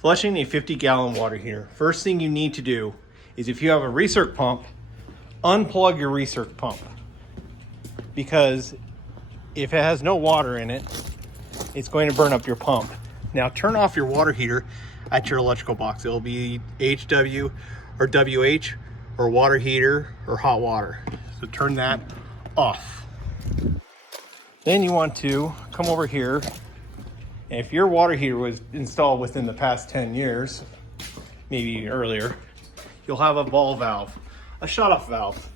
Flushing a 50-gallon water heater. First thing you need to do is, if you have a recirc pump, unplug your recirc pump. Because if it has no water in it, it's going to burn up your pump. Now turn off your water heater at your electrical box. It'll be HW or WH or water heater or hot water. So turn that off. Then you want to come over here. If your water heater was installed within the past 10 years, maybe earlier, you'll have a ball valve, a shut-off valve.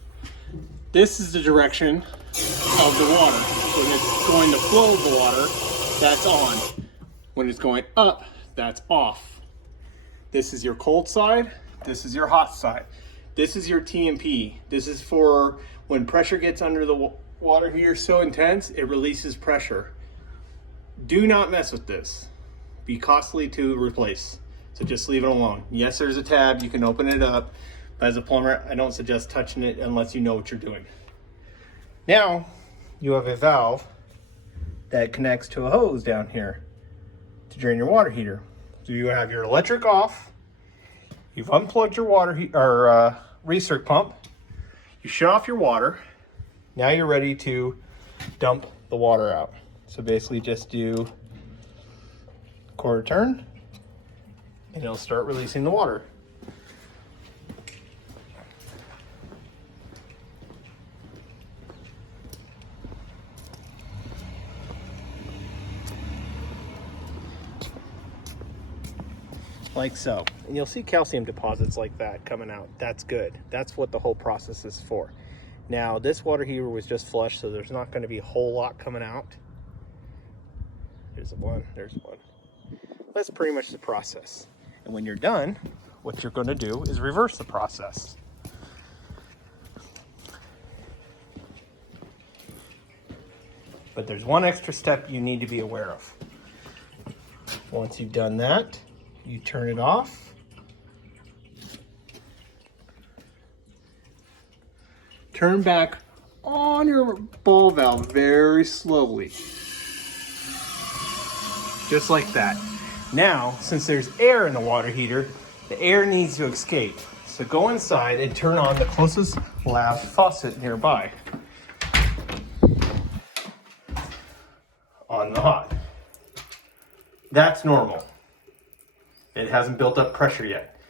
This is the direction of the water. When it's going to flow the water, that's on. When it's going up, that's off. This is your cold side, this is your hot side. This is your TMP. This is for when pressure gets under the water heater so intense, it releases pressure. Do not mess with this. Be costly to replace. So just leave it alone. Yes, there's a tab, you can open it up. But as a plumber, I don't suggest touching it unless you know what you're doing. Now, you have a valve that connects to a hose down here to drain your water heater. So you have your electric off, you've unplugged your water recirc pump, you shut off your water, now you're ready to dump the water out. So basically just do a quarter turn and it'll start releasing the water. Like so. And you'll see calcium deposits like that coming out. That's good. That's what the whole process is for. Now, this water heater was just flushed, so there's not going to be a whole lot coming out. There's one, there's one. That's pretty much the process. And when you're done, what you're going to do is reverse the process. But there's one extra step you need to be aware of. Once you've done that, you turn it off. Turn back on your ball valve very slowly. Just like that. Now, since there's air in the water heater, the air needs to escape. So go inside and turn on the closest lab faucet nearby. On the hot. That's normal. It hasn't built up pressure yet.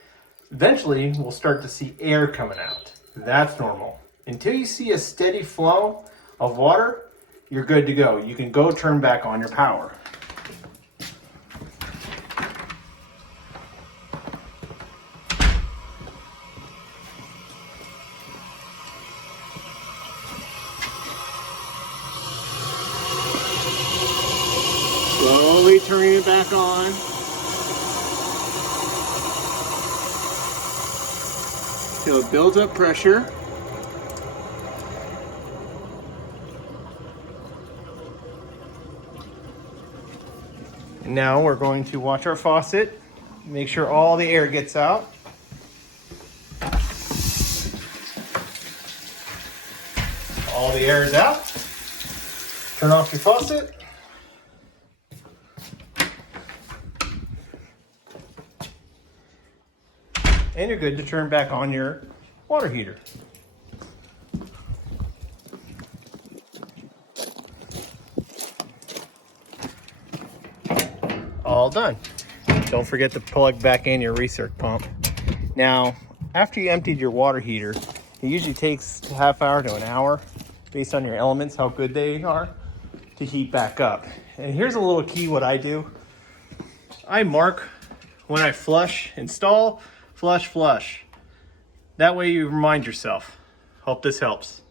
Eventually, we'll start to see air coming out. That's normal. Until you see a steady flow of water, you're good to go. You can go turn back on your power. Slowly turning it back on. So it builds up pressure. And now we're going to watch our faucet, make sure all the air gets out. All the air is out. Turn off your faucet. And you're good to turn back on your water heater. All done. Don't forget to plug back in your recirc pump. Now, after you emptied your water heater, it usually takes a half hour to an hour, based on your elements, how good they are, to heat back up. And here's a little key what I do. I mark when I flush, install, flush, flush. That way you remind yourself. Hope this helps.